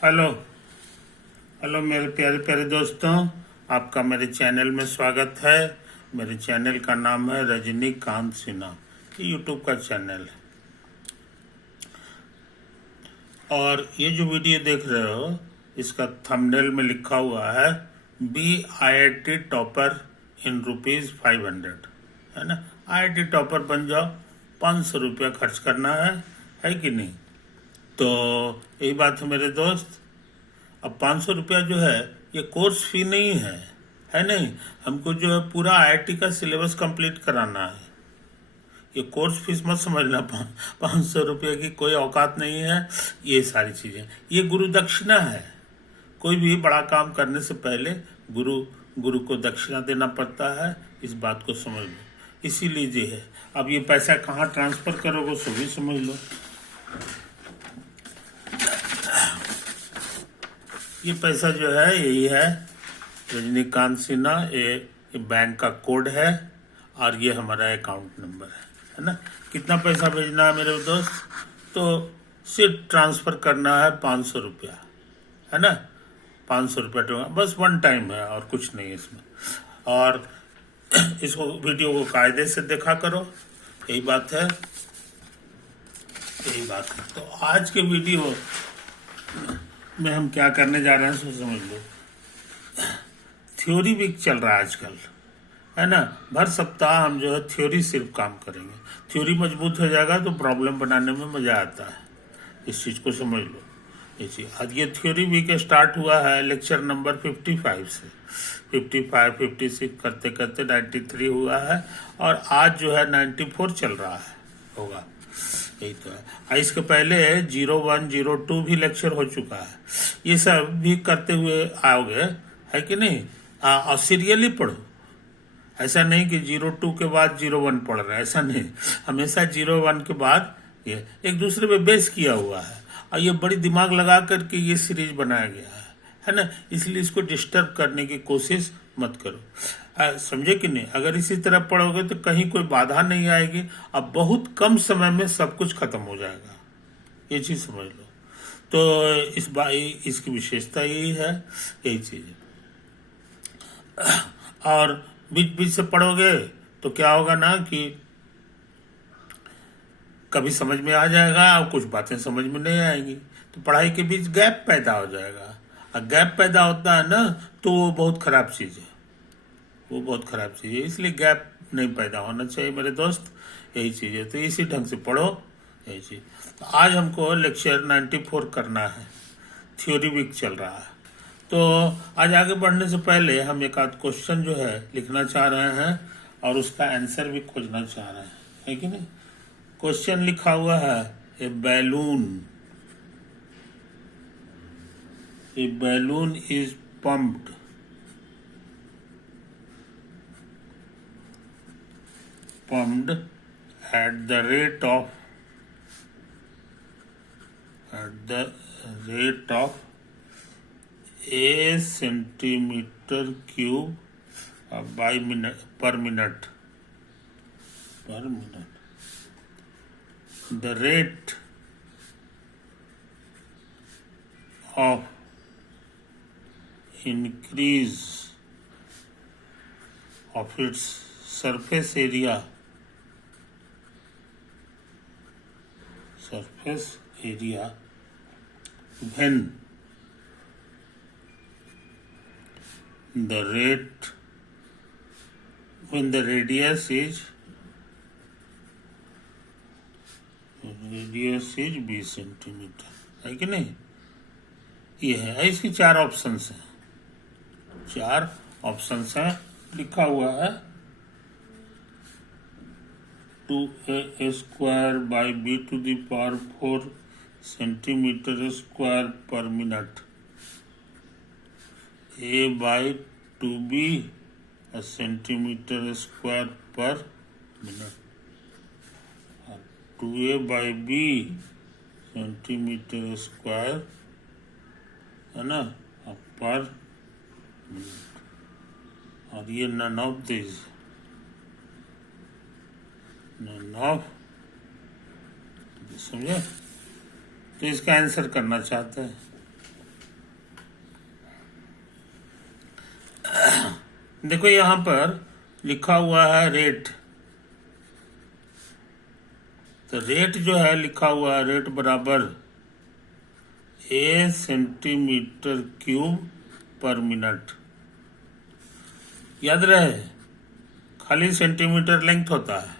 Hello hello मेरे प्यारे प्यारे दोस्तों, आपका मेरे चैनल में स्वागत है। मेरे चैनल का नाम है रजनीकांत सिन्हा। ये यूट्यूब का चैनल है और ये जो वीडियो देख रहे हो इसका थंबनेल में लिखा हुआ है IIT टॉपर इन ₹500, है ना। IIT टॉपर बन जाओ, 500 रुपया खर्च करना है कि नहीं। तो यही बात है मेरे दोस्त। अब 500 रुपया जो है ये कोर्स फी नहीं है नहीं। हमको जो है पूरा IIT का सिलेबस कंप्लीट कराना है। ये कोर्स फीस मत समझना, 500 रुपये की कोई औकात नहीं है। ये सारी चीज़ें ये गुरु दक्षिणा है। कोई भी बड़ा काम करने से पहले गुरु गुरु को दक्षिणा देना पड़ता है। इस बात को समझ लो, इसीलिए ये है। अब ये पैसा कहाँ ट्रांसफ़र करोगे सो भी समझ लो। ये पैसा जो है यही है, रजनीकांत सिन्हा। ये बैंक का कोड है और ये हमारा अकाउंट नंबर है ना। कितना पैसा भेजना है मेरे दोस्त? तो सिर्फ ट्रांसफ़र करना है 500 रुपया, है ना। 500 रुपया तो बस वन टाइम है और कुछ नहीं है इसमें। और इसको वीडियो को कायदे से देखा करो, यही बात है। तो आज के वीडियो में हम क्या करने जा रहे हैं सो समझ लो। थ्योरी वीक चल रहा है आजकल, है ना। भर सप्ताह हम जो है थ्योरी सिर्फ काम करेंगे। थ्योरी मजबूत हो जाएगा तो प्रॉब्लम बनाने में मज़ा आता है। इस चीज़ को समझ लो। ये चीज़ आज ये थ्योरी वीक स्टार्ट हुआ है लेक्चर नंबर 55 से। 55 56 करते करते 93 हुआ है और आज जो है 94 चल रहा है, होगा। यही तो है। इसके पहले 01 02 भी लेक्चर हो चुका है। ये सब भी करते हुए आओगे, है कि नहीं। और सीरियली पढ़ो। ऐसा नहीं कि 02 के बाद 01 पढ़ रहे हैं, ऐसा नहीं। हमेशा 01 के बाद ये एक दूसरे पे बेस किया हुआ है और ये बड़ी दिमाग लगा करके ये सीरीज बनाया गया है ना। इसलिए इसको डिस्टर्ब करने की कोशिश मत करो। समझे कि नहीं। अगर इसी तरह पढ़ोगे तो कहीं कोई बाधा नहीं आएगी। अब बहुत कम समय में सब कुछ खत्म हो जाएगा, ये चीज़ समझ लो। तो इसकी विशेषता यही है, यही चीज़ है। और बीच बीच से पढ़ोगे तो क्या होगा ना कि कभी समझ में आ जाएगा और कुछ बातें समझ में नहीं आएंगी। तो पढ़ाई के बीच गैप पैदा हो जाएगा और गैप पैदा होता है ना तो वो बहुत ख़राब चीज़ है। वो बहुत ख़राब चीज़ है, इसलिए गैप नहीं पैदा होना चाहिए मेरे दोस्त। यही चीज़ है, तो इसी ढंग से पढ़ो, यही चीज़। तो आज हमको लेक्चर 94 करना है। थ्योरी वीक चल रहा है। तो आज आगे बढ़ने से पहले हम एक आध क्वेश्चन जो है लिखना चाह रहे हैं और उसका आंसर भी खोजना चाह रहे हैं, है कि नहीं। क्वेश्चन लिखा हुआ है a balloon is pumped at the rate of a centimeter cube per minute. The rate of increase of its surface area when the radius is b centimetre, है कि नहीं। ये है, इसकी 4 ऑप्शंस हैं। 4 ऑप्शंस हैं, लिखा हुआ है 2a² by b⁴ centimetre square पर minute, a by 2b centimetre square पर minute, 2a by b centimetre square, है ना, पर मिनट। और ये नन ऑफ दिस, समझे। तो इसका आंसर करना चाहते हैं। देखो यहाँ पर लिखा हुआ है रेट, तो रेट जो है लिखा हुआ है रेट बराबर ए सेंटीमीटर क्यूब पर मिनट। याद रहे, खाली सेंटीमीटर लेंथ होता है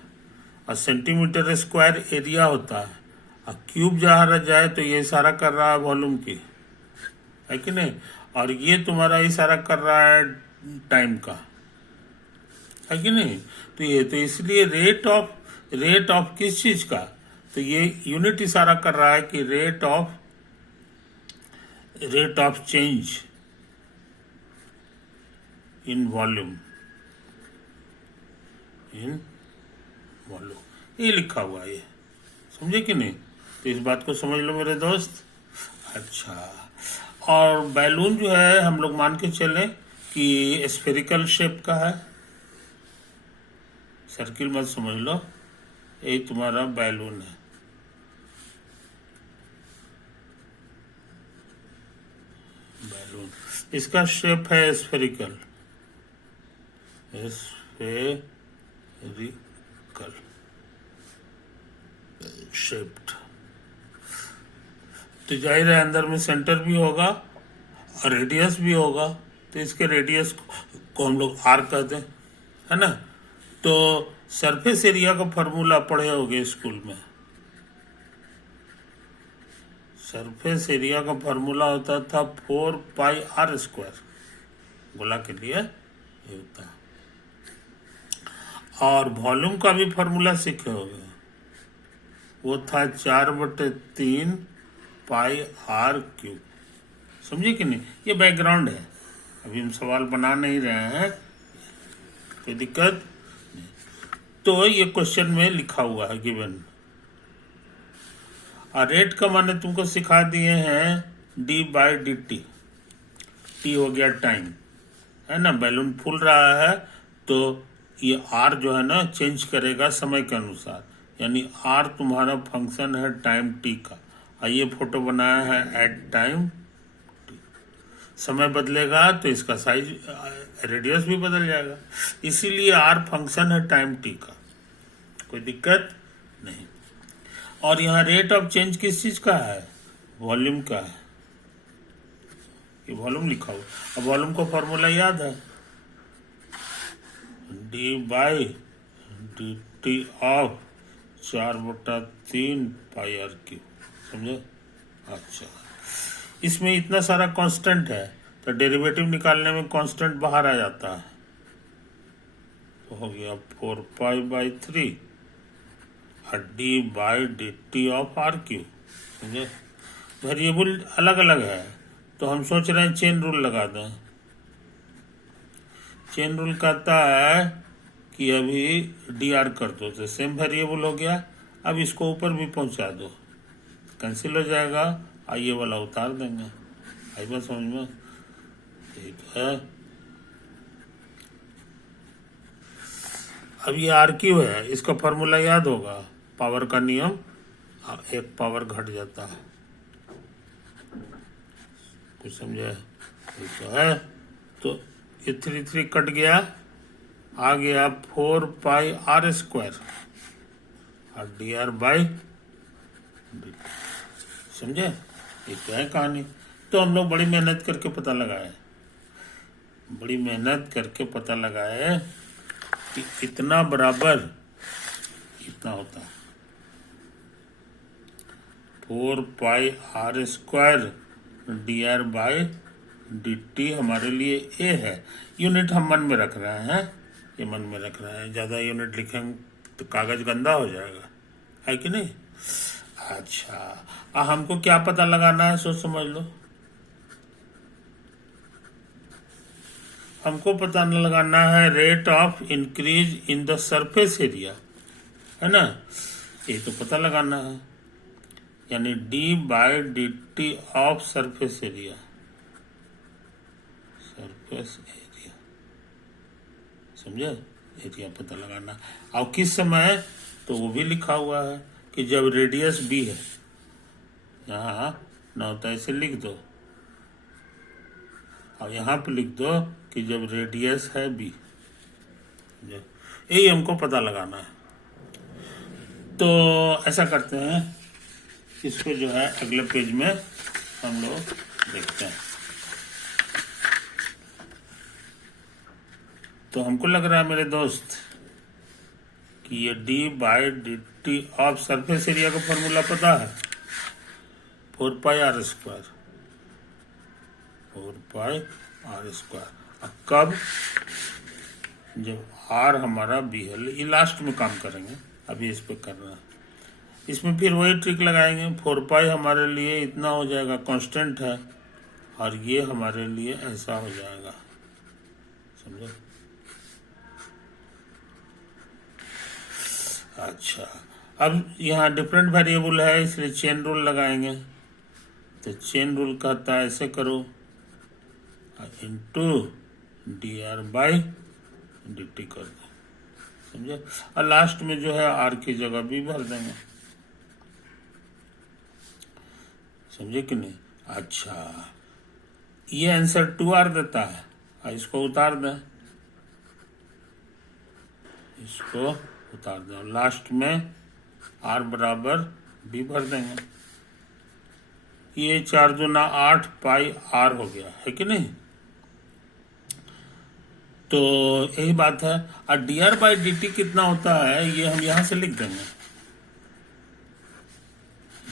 और सेंटीमीटर स्क्वायर एरिया होता है, और क्यूब जहाँ जाए तो ये इशारा कर रहा है वॉल्यूम की, है कि नहीं, और ये तुम्हारा इशारा कर रहा है टाइम का, है कि नहीं। तो ये तो इसलिए रेट ऑफ किस चीज का, तो ये यूनिट इशारा कर रहा है कि rate of change in volume, ये लिखा हुआ है, ये समझे कि नहीं। तो इस बात को समझ लो मेरे दोस्त। अच्छा, और बैलून जो है हम लोग मान के चलें कि स्फेरिकल शेप का है, सर्किल मत समझ लो, ये तुम्हारा बैलून है। बैलून, इसका शेप है स्फेरिकल, शेप्ड। तो जाहिर है अंदर में सेंटर भी होगा और रेडियस भी होगा, तो इसके रेडियस को हम लोग आर कहते हैं, है ना। तो सरफेस एरिया का फॉर्मूला पढ़े होगे स्कूल में। सरफेस एरिया का फॉर्मूला होता था 4πr², गोला के लिए ये होता है। और वॉल्यूम का भी फॉर्मूला सीखे होगे, वो था 4/3 πr³। समझे कि नहीं, ये बैकग्राउंड है, अभी हम सवाल बना नहीं रहे हैं, कोई दिक्कत नहीं। तो ये क्वेश्चन में लिखा हुआ है गिवन। और रेट का मैंने तुमको सिखा दिए हैं d/dt, टी हो गया टाइम, है ना। बैलून फूल रहा है तो ये आर जो है ना चेंज करेगा समय के अनुसार, यानी आर तुम्हारा फंक्शन है टाइम टी का। और ये फोटो बनाया है एट टाइम टी, समय बदलेगा तो इसका साइज रेडियस भी बदल जाएगा, इसीलिए आर फंक्शन है टाइम टी का, कोई दिक्कत नहीं। और यहाँ रेट ऑफ चेंज किस चीज का है, वॉल्यूम का है, ये वॉल्यूम लिखा हुआ। अब वॉल्यूम का फॉर्मूला याद है, d/dt ऑफ 4/3 πr³, समझे। अच्छा, इसमें इतना सारा कांस्टेंट है तो डेरिवेटिव निकालने में कांस्टेंट बाहर आ जाता है, तो हो गया 4π/3 और d/dt ऑफ r³, समझे। वेरिएबल अलग अलग है तो हम सोच रहे हैं चेन रूल लगा दें। चेन रूल कहता है कि अभी dr कर दो तो सेम वेरिएबल हो गया, अब इसको ऊपर भी पहुंचा दो, कैंसिल हो जाएगा, आइए वाला उतार देंगे, आई बात समझ में, ठीक है। अब ये r³ है, इसका फॉर्मूला याद होगा, पावर का नियम, एक पावर घट जाता है, कुछ समझे, ठीक है। तो ये 3 कट गया, आ गया 4πr² और dr/dt, समझे। ये क्या है कहानी। तो हम लोग बड़ी मेहनत करके पता लगाए, कि इतना बराबर इतना होता है, 4πr² dr/dt हमारे लिए ए है। यूनिट हम मन में रख रहे हैं, ये मन में रख रहे हैं, ज़्यादा यूनिट लिखेंगे तो कागज गंदा हो जाएगा, है कि नहीं। अच्छा, हमको क्या पता लगाना है, सोच समझ लो। हमको पता लगाना है rate of increase in the surface area, है ना, ये तो पता लगाना है, यानी d/dt ऑफ सरफेस एरिया, समझे, एरिया पता लगाना। और किस समय, तो वो भी लिखा हुआ है कि जब रेडियस b है, यहाँ ना होता है, इसे लिख दो, और यहाँ पे लिख दो कि जब रेडियस है b, यही हमको पता लगाना है। तो ऐसा करते हैं, इसको जो है अगले पेज में हम लोग देखते हैं। तो हमको लग रहा है मेरे दोस्त कि ये d/dt ऑफ सरफेस एरिया का फॉर्मूला पता है, 4πr²। 4πr²। अब कब? जब r हमारा b है। ये लास्ट में काम करेंगे, अभी इस पे करना है। इसमें फिर वही ट्रिक लगाएंगे। 4π हमारे लिए इतना हो जाएगा, कांस्टेंट है, और ये हमारे लिए ऐसा हो जाएगा, समझो। अच्छा, अब यहाँ डिफरेंट वेरिएबल है, इसलिए चेन रूल लगाएंगे। तो चेन रूल कहता है ऐसे करो, इंटू dr/dt कर दो, समझे। और लास्ट में जो है r की जगह भी भर देंगे, समझे कि नहीं। अच्छा, ये आंसर 2r देता है, और इसको उतार दें, इसको उतार दें, लास्ट में r बराबर b भर देंगे। ये 4 दूना 8 पाई r हो गया, है कि नहीं। तो यही बात है। और dr/dt कितना होता है ये हम यहाँ से लिख देंगे,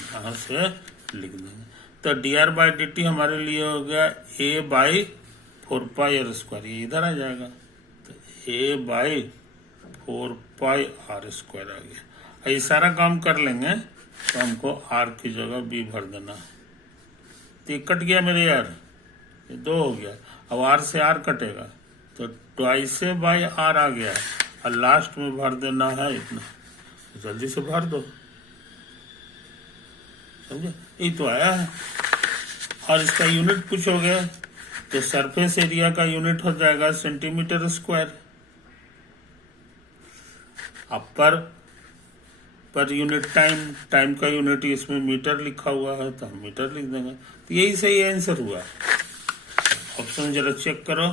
यहाँ से लिख देंगे। तो dr/dt हमारे लिए हो गया a/4πr², ये इधर आ जाएगा। तो a/4πr² आ गया। ये सारा काम कर लेंगे तो हमको r की जगह b भर देना है। तो ये कट गया मेरे यार, ये 2 हो गया। अब r से r कटेगा, तो 2/r आ गया, और लास्ट में भर देना है इतना। तो जल्दी से भर दो, समझे। ये तो आया है। और इसका यूनिट पूछोगे तो सरफेस एरिया का यूनिट हो जाएगा सेंटीमीटर²। अब पर यूनिट टाइम का यूनिट इसमें मीटर लिखा हुआ है, तो हम मीटर लिख देंगे। तो यही सही आंसर हुआ। ऑप्शन जरा चेक करो,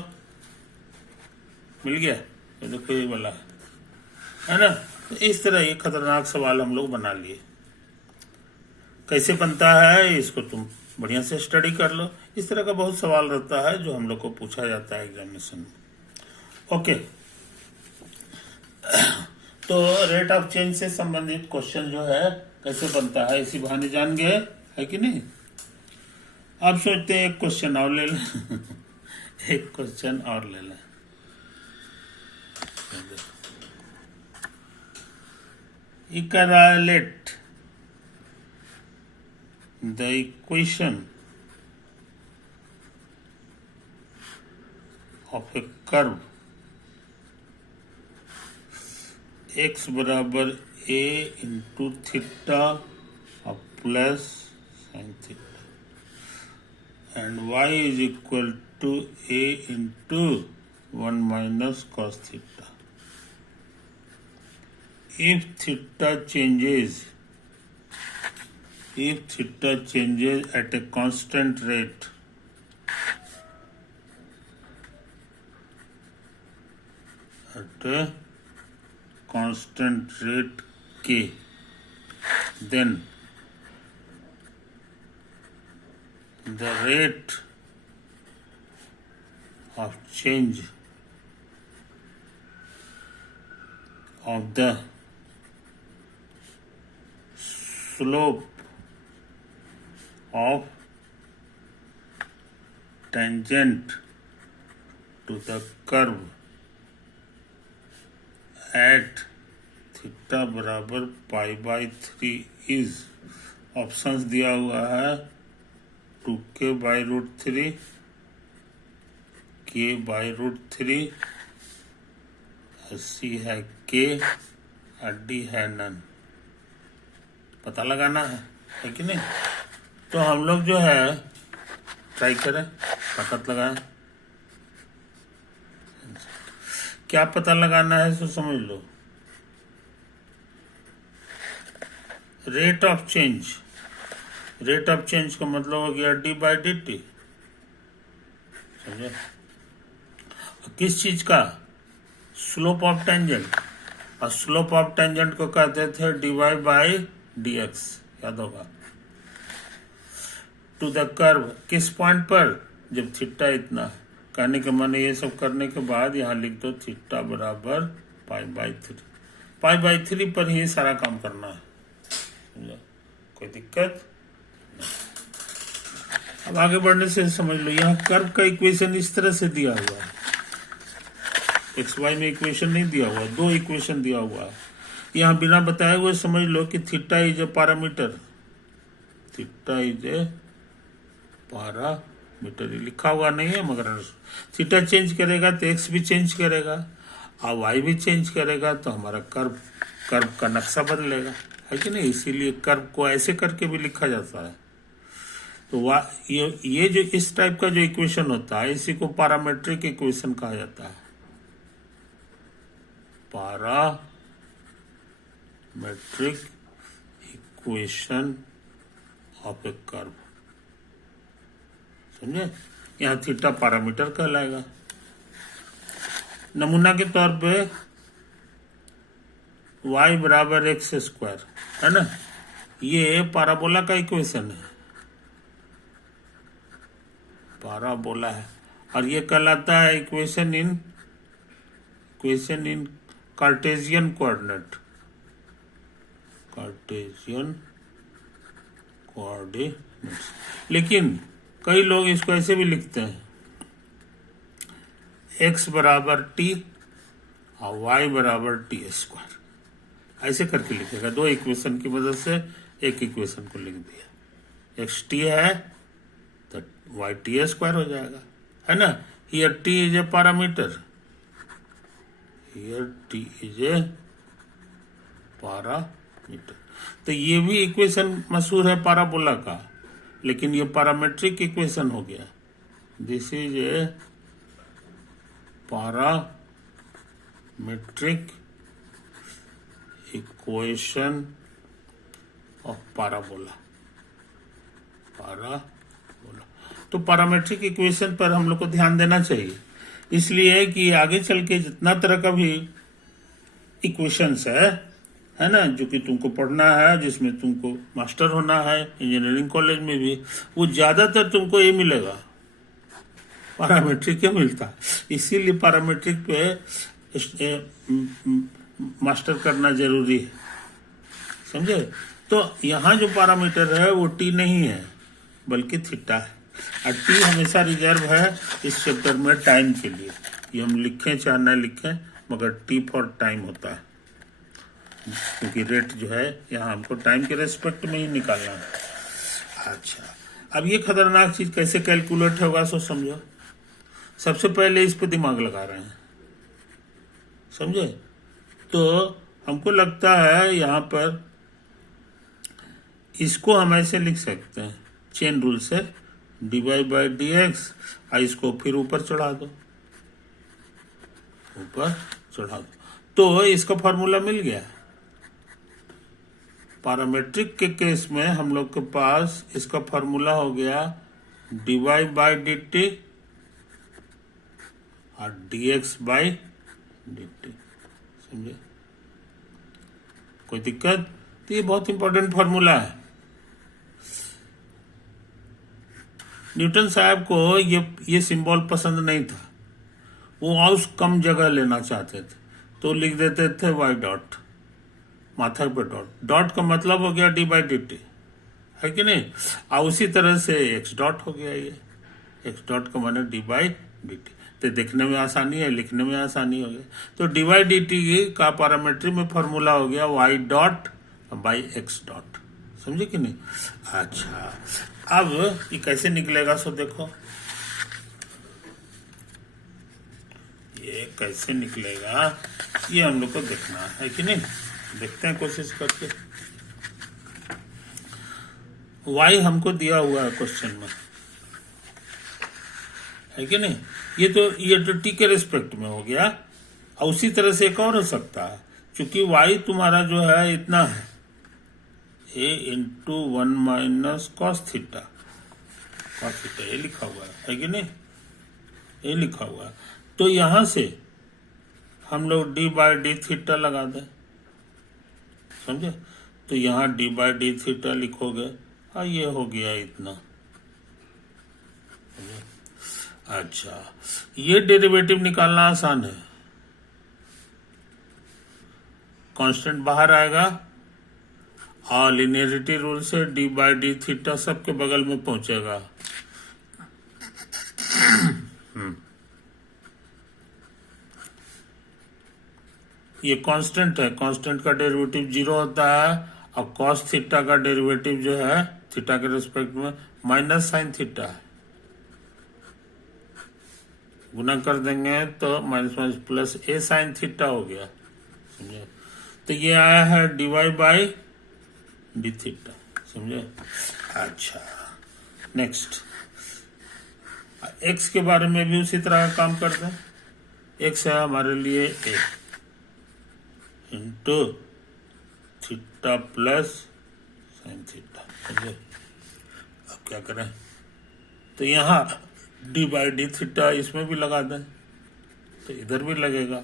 मिल गया। ये देखो ये वाला है ना। तो इस तरह ये खतरनाक सवाल हम लोग बना लिए। कैसे बनता है इसको तुम बढ़िया से स्टडी कर लो। इस तरह का बहुत सवाल रहता है जो हम लोग को पूछा जाता है एग्जामिनेशन में। ओके, तो रेट ऑफ चेंज से संबंधित क्वेश्चन जो है कैसे बनता है इसी बहाने जान गए, है कि नहीं। अब सोचते हैं एक क्वेश्चन और ले लें एक क्वेश्चन और ले लें। Correlate the equation of a curve x बराबर a into theta plus sine theta and y is equal to a into 1 minus cos theta. If theta changes at a constant rate, k, then the rate of change of the slope of tangent to the curve at theta बराबर π/3 is, options दिया हुआ है 2k/√3, k/√3, c है k और d है none. पता लगाना है कि नहीं। तो हम लोग जो है ट्राई करें, पता लगाएं। क्या पता लगाना है तो समझ लो। रेट ऑफ चेंज का मतलब हो गया d/dt, समझे? किस चीज का? स्लोप ऑफ टेंजेंट, और स्लोप ऑफ टेंजेंट को कहते थे dy बाई dx, याद होगा। टू द कर्व, किस पॉइंट पर? जब थीटा इतना, कहने के माने ये सब करने के बाद यहाँ लिख दो थीटा बराबर π/3। π/3 पर ही सारा काम करना है, समझा? कोई दिक्कत? अब आगे बढ़ने से समझ लो, यहाँ कर्व का इक्वेशन इस तरह से दिया हुआ है। एक्स वाई में इक्वेशन नहीं दिया हुआ, दो इक्वेशन दिया हुआ है। यहाँ बिना बताए हुए समझ लो कि theta is a parameter, theta is a parameter, लिखा हुआ नहीं है, मगर थीटा चेंज करेगा तो एक्स भी चेंज करेगा और वाई भी चेंज करेगा, तो हमारा कर्व का नक्शा बदलेगा, है कि नहीं? इसीलिए कर्व को ऐसे करके भी लिखा जाता है। तो ये जो इस टाइप का जो इक्वेशन होता है, इसी को पैरामेट्रिक इक्वेशन कहा जाता है। Parametric equation of A curve, समझे? यहाँ थीटा पैरामीटर कहलाएगा। नमूना के तौर पे y बराबर एक्स स्क्वायर, है ना? ये पैराबोला का इक्वेशन है, पैराबोला है, और ये कहलाता है equation in Cartesian coordinate, Cartesian coordinates. लेकिन कई लोग इसको ऐसे भी लिखते हैं, x बराबर टी और y बराबर टी स्क्वायर, ऐसे करके लिखेगा। दो इक्वेशन की मदद से एक इक्वेशन को लिख दिया। x टी है तो y टी स्क्वायर हो जाएगा, है ना? Here t is a parameter, here t is a parameter. तो ये भी इक्वेशन मशहूर है पैराबोला का, लेकिन ये पैरामेट्रिक इक्वेशन हो गया। This is a parametric equation of parabola. तो पैरामेट्रिक इक्वेशन पर हम लोग को ध्यान देना चाहिए, इसलिए कि आगे चल के जितना तरह का भी इक्वेशंस है ना, जो कि तुमको पढ़ना है, जिसमें तुमको मास्टर होना है इंजीनियरिंग कॉलेज में भी, वो ज्यादातर तुमको ये मिलेगा, पैरामेट्रिक क्या मिलता है। इसीलिए पैरामेट्रिक पे मास्टर करना जरूरी है, समझे? तो यहाँ जो पैरामीटर है वो टी नहीं है बल्कि थीटा है, और टी हमेशा रिजर्व है इस चैप्टर में टाइम के लिए। ये हम लिखें चाहे ना लिखें, मगर टी फॉर टाइम होता है, क्योंकि रेट जो है यहाँ हमको टाइम के रेस्पेक्ट में ही निकालना है। अच्छा, अब ये खतरनाक चीज कैसे कैलकुलेट होगा सो समझो। सबसे पहले इस पे दिमाग लगा रहे हैं, समझे? तो हमको लगता है यहाँ पर इसको हम ऐसे लिख सकते हैं चेन रूल से, dy बाई डी एक्स, और इसको फिर ऊपर चढ़ा दो, ऊपर चढ़ा दो, तो इसका फॉर्मूला मिल गया। पैरामेट्रिक के केस में हम लोग के पास इसका फॉर्मूला हो गया dy बाई डी टी और dx बाई डी टी, समझे? कोई दिक्कत? तो ये बहुत इंपॉर्टेंट फॉर्मूला है। न्यूटन साहब को ये सिंबल पसंद नहीं था, वो और कम जगह लेना चाहते थे, तो लिख देते थे y डॉट, माथा पे डॉट, डॉट का मतलब हो गया डी बाई डी टी, है कि नहीं? और उसी तरह से एक्स डॉट हो गया, ये एक्स डॉट का माने डी बाई डी टी। तो देखने में आसानी है, लिखने में आसानी हो गया। तो डी बाई डी टी का पैरामेट्री में फॉर्मूला हो गया y dot by x dot, समझे कि नहीं? अच्छा, अब ये कैसे निकलेगा सो देखो, ये कैसे निकलेगा ये हम लोग को देखना है कि नहीं? देखते हैं कोशिश करके। y हमको दिया हुआ है क्वेश्चन में, है कि नहीं? ये तो t के रिस्पेक्ट में हो गया, और उसी तरह से एक और हो सकता है, क्योंकि y तुम्हारा जो है इतना है a into 1 minus cos theta, ये लिखा हुआ है कि नहीं? ये लिखा हुआ है। तो यहां से हम लोग डी बाई डी थीटा लगा दें, समझे। तो यहाँ डी बाई डी थीटा लिखोगे, हाँ ये हो गया इतना। अच्छा, ये डेरिवेटिव निकालना आसान है। कांस्टेंट बाहर आएगा और लिनियरिटी रूल से डी बाई डी थीटा सबके बगल में पहुंचेगा। ये कांस्टेंट है, कांस्टेंट का डेरिवेटिव 0 होता है, और कॉस थीटा का डेरिवेटिव जो है थीटा के रिस्पेक्ट में माइनस साइन थीटा है। गुना कर देंगे तो minus minus plus a sine theta हो गया, समझे। तो ये आया है d y by d theta, समझे। अच्छा, नेक्स्ट एक्स के बारे में भी उसी तरह का काम करते हैं। एक्स है हमारे लिए a into theta plus sine theta, समझे। अब क्या करें, तो यहाँ डी बाई डी थीटा इसमें भी लगा दें, तो इधर भी लगेगा।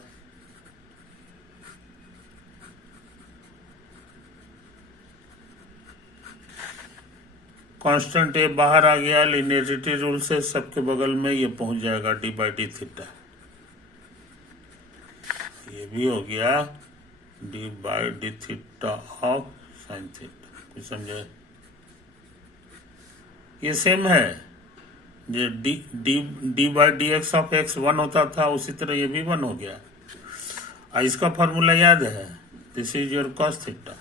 कांस्टेंट ए बाहर आ गया, लिनियरिटी रूल से सबके बगल में ये पहुंच जाएगा डी बाई डी थीटा। ये भी हो गया D by d theta of sine theta, कुछ समझे। ये सेम है, जो D by d x of x 1 होता था, उसी तरह ये भी 1 हो गया। इसका फॉर्मूला याद है, this is your cos theta,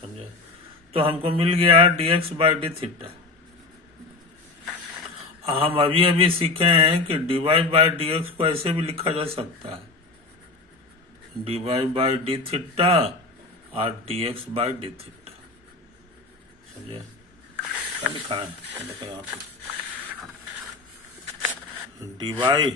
समझे। तो हमको मिल गया d x by d theta. हम अभी अभी सीखे हैं कि d y by d x को ऐसे भी लिखा जा सकता है, d y by d theta और d x by d theta, समझे। क्या लिखा है, देखो यहाँ पे d y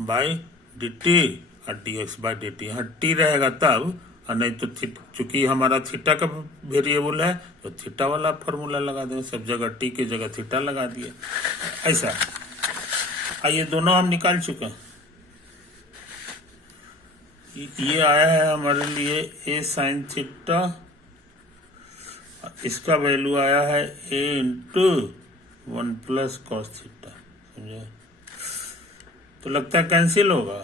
by d t और d x by d t. यहाँ टी रहेगा तब, और नहीं तो चूंकि हमारा थीटा का वेरिएबल है तो थीटा वाला फॉर्मूला लगा देंगे, सब जगह टी की जगह थीटा लगा दिए, ऐसा। ये दोनों हम निकाल चुके हैं। ये आया है हमारे लिए ए साइन थीटा, इसका वैल्यू आया है ए इंटू 1 प्लस कॉस थीटा, समझे। तो लगता है कैंसिल होगा,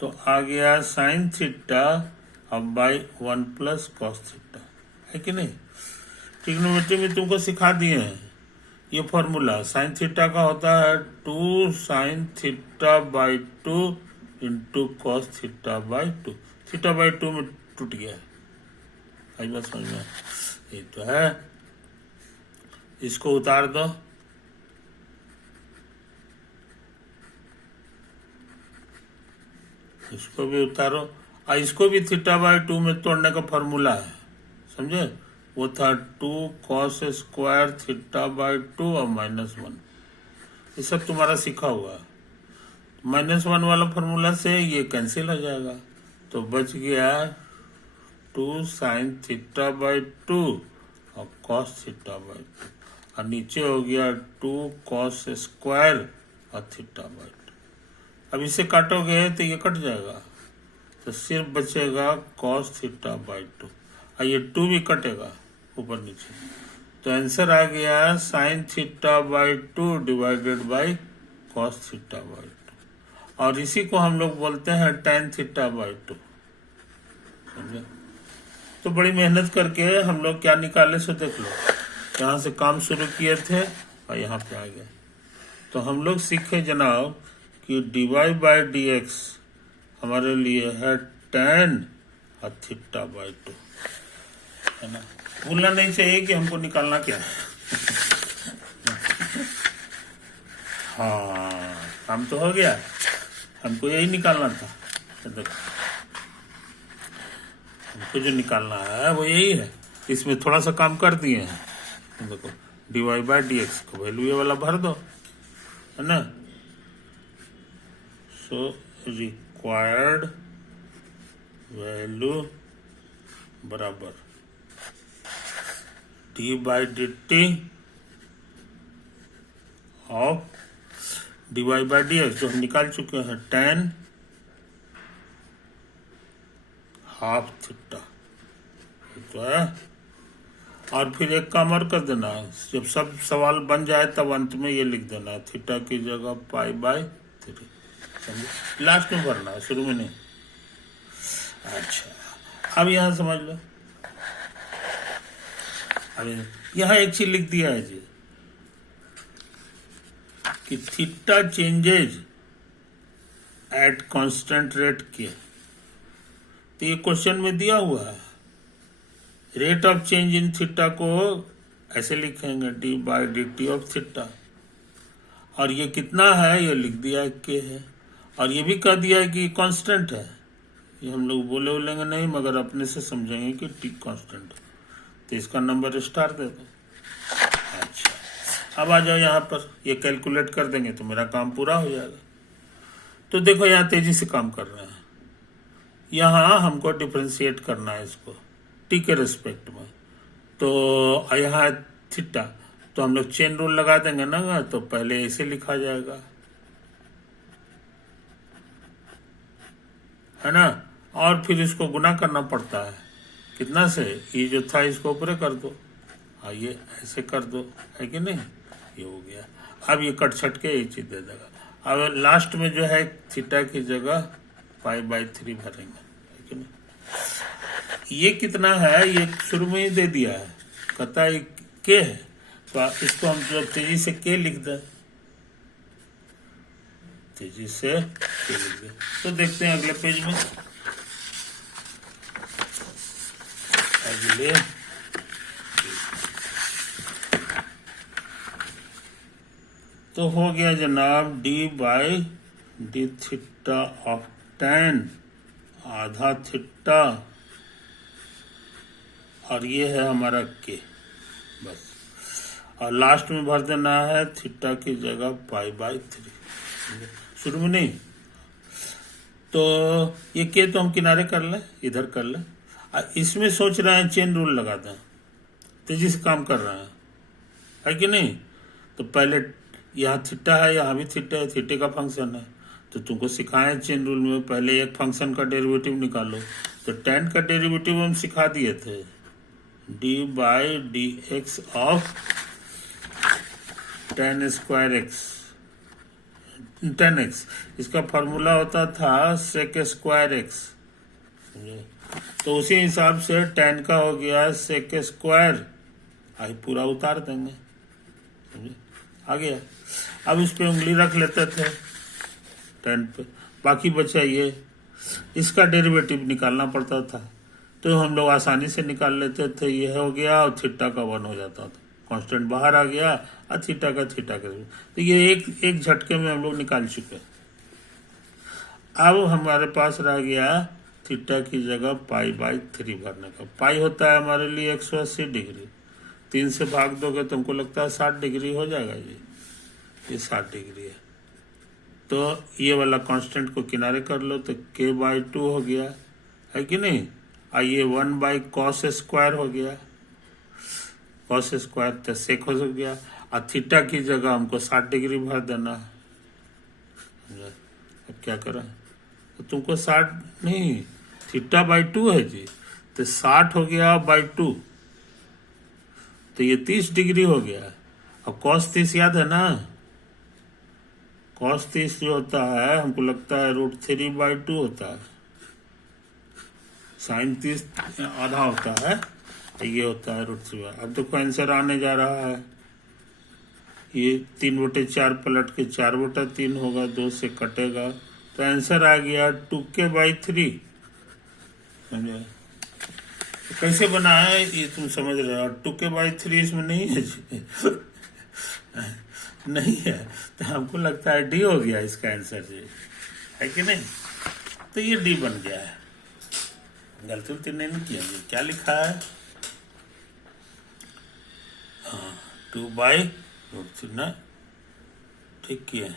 तो आ गया साइन थीटा अब बाई 1 प्लस कॉस थीटा, है कि नहीं। ट्रिग्नोमेट्री में तुमको सिखा दिए हैं ये फॉर्मूला। साइन थीटा का होता है 2 sine theta by 2 into cos theta by 2। Theta by 2 में टूट गया, आई बात समझ में। ये तो है, इसको उतार दो, इसको भी उतारो, और इसको भी थीटा बाई 2 में तोड़ने का फॉर्मूला है, समझे। वो था 2 कॉस स्क्वायर थीटा बाई 2 और -1। ये सब तुम्हारा सीखा हुआ है। -1 वाला फॉर्मूला से ये कैंसिल हो जाएगा, तो बच गया 2 साइन थीटा बाई 2 और कॉस थीटा बाई 2, और नीचे हो गया 2 कॉस स्क्वायर और थीटा बाई 2। अब इसे काटोगे तो ये कट जाएगा, तो सिर्फ बचेगा कॉस थीटा बाई 2, और ये 2 भी कटेगा ऊपर नीचे। तो आंसर आ गया sine theta by 2 divided by cos theta by 2, और इसी को हम लोग बोलते हैं tan थीटा बाई 2, समझे। तो बड़ी मेहनत करके हम लोग क्या निकाले सो देख लो। यहाँ से काम शुरू किए थे और यहाँ पे आ गए। तो हम लोग सीखे जनाब कि d y by d x हमारे लिए है tan और थीटा बाई 2, है ना। भूलना नहीं चाहिए कि हमको निकालना क्या है। हाँ, काम तो हो गया, हमको यही निकालना था। तो देखो, हमको जो निकालना है वो यही है, इसमें थोड़ा सा काम कर दिए हैं। तो देखो d y by d x को वैल्यू ये वाला भर दो, है ना। सो रिक्वायर्ड वैल्यू बराबर d by d t of dy by d x जो हम निकाल चुके हैं, tan हाफ थीटा तो है। और फिर एक काम और कर देना, जब सब सवाल बन जाए तब अंत में ये लिख देना, थीटा की जगह पाई बाई 3, समझे? लास्ट में भरना है, शुरू में नहीं। अच्छा, अब यहाँ समझ लो, अब यहाँ एक चीज लिख दिया है जी कि theta changes at constant rate के, तो ये क्वेश्चन में दिया हुआ है। Rate of change in theta को ऐसे लिखेंगे, D by d t of theta, और ये कितना है ये लिख दिया है के है, और ये भी कह दिया है कि कांस्टेंट है। ये हम लोग बोलेंगे नहीं, मगर अपने से समझेंगे कि टी कांस्टेंट है, तो इसका नंबर स्टार दे दो। अच्छा, अब आ जाओ यहाँ पर, ये कैलकुलेट कर देंगे तो मेरा काम पूरा हो जाएगा। तो देखो यहाँ तेजी से काम कर रहे हैं, यहाँ हमको डिफ्रेंशिएट करना है इसको टी के रिस्पेक्ट में। तो यहाँ थीटा, तो हम लोग चेन रूल लगा देंगे ना, तो पहले ऐसे लिखा जाएगा, है ना, और फिर इसको गुना करना पड़ता है कितना से, ये जो था इसको ऊपर कर दो, हाँ ये ऐसे कर दो, है कि नहीं, ये हो गया। अब ये कट छट के ये चीज दे देगा। अब लास्ट में जो है थीटा की जगह पाई बाई 3 भरेंगे, है कि नहीं। ये कितना है ये शुरू में ही दे दिया है, कहता है के है, तो इसको हम जो तेजी से के लिख दें, तेजी से के लिख दें। तो देखते हैं अगले पेज में, अगले तो हो गया जनाब D by d theta of tan आधा थीटा, और ये है हमारा के, बस। और लास्ट में भर देना है थीटा की जगह पाई बाई 3, शुरू में नहीं। तो ये के तो हम किनारे कर लें, इधर कर लें, इसमें सोच रहे हैं चेन रूल लगा दें, तेजी से काम कर रहे हैं, है कि नहीं। तो पहले यहाँ थीटा है, यहाँ भी थीटा है, थीटे का फंक्शन है, तो तुमको सिखाएं चेन रूल में पहले एक फंक्शन का डेरिवेटिव निकालो। तो tan का डेरिवेटिव हम सिखा दिए थे, D by d x of tan square x, tan x, इसका फॉर्मूला होता था sec स्क्वायर एक्स, तो उसी हिसाब से tan का हो गया sec स्क्वायर, आई पूरा उतार देंगे, समझे, आ गया। अब इस पे उंगली रख लेते थे tan पे, बाकी बचा ये, इसका डेरिवेटिव निकालना पड़ता था, तो हम लोग आसानी से निकाल लेते थे, ये हो गया और थीटा का 1 हो जाता था, कांस्टेंट बाहर आ गया और थीटा का तो ये एक झटके में हम लोग निकाल चुके। अब हमारे पास रह गया थीटा की जगह पाई बाई 3 भरने का। पाई होता है हमारे लिए 180 डिग्री, 3 से भाग दोगे तुमको लगता है 60 डिग्री हो जाएगा जी, ये 60 डिग्री है। तो ये वाला कांस्टेंट को किनारे कर लो, तो k बाई 2 हो गया, है कि नहीं। ये 1 बाई कॉस स्क्वायर हो गया, कॉस स्क्वायर तो सेक हो गया, और थीटा की जगह हमको 60 डिग्री भर देना है। अब क्या करें, तो तुमको 60 नहीं, थीटा बाई 2 है जी, तो 60 हो गया बाई 2, तो ये 30 डिग्री हो गया। और कॉस 30 याद है ना, कॉस 30 जो होता है हमको लगता है √3 बाई 2 होता है, साइन 30 आधा होता है, ये होता है √3। अब देखो आंसर आने जा रहा है, ये 3/4 पलट के 4/3 होगा, 2 से कटेगा, तो आंसर आ गया 2k बाई 3, समझे। तो कैसे बना है ये तुम समझ रहे हो, 2k बाई 3 इसमें नहीं है नहीं है, तो हमको लगता है डी हो गया इसका आंसर जी, है कि नहीं। तो ये डी बन गया है, गलती उलती नहीं किया, क्या लिखा है, हाँ 2 बाई √3 ना, ठीक किया,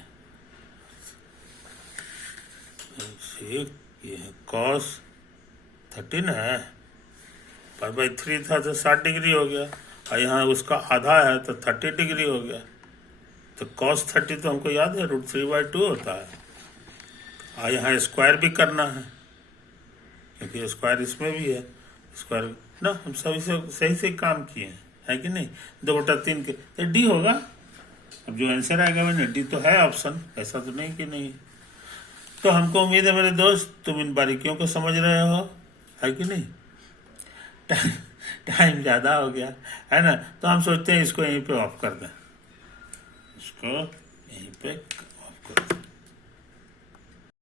ये है कॉस 13 है, पाई बाई 3 था तो 60 डिग्री हो गया, और यहाँ उसका आधा है तो 30 डिग्री हो गया, तो cos 30 तो हमको याद है √3/2 होता है। और यहाँ स्क्वायर भी करना है क्योंकि स्क्वायर इसमें भी है, स्क्वायर ना हम सही से सही से काम किए हैं, है कि नहीं। 2/3 के तो डी होगा। अब जो आंसर आएगा मैंने डी तो है ऑप्शन, ऐसा तो नहीं कि नहीं। तो हमको उम्मीद है मेरे दोस्त तुम इन बारीकियों को समझ रहे हो, है कि नहीं। टाइम ज़्यादा हो गया है ना, तो हम सोचते हैं इसको यहीं पे ऑफ कर दें, इसको यहीं पे ऑफ कर दें।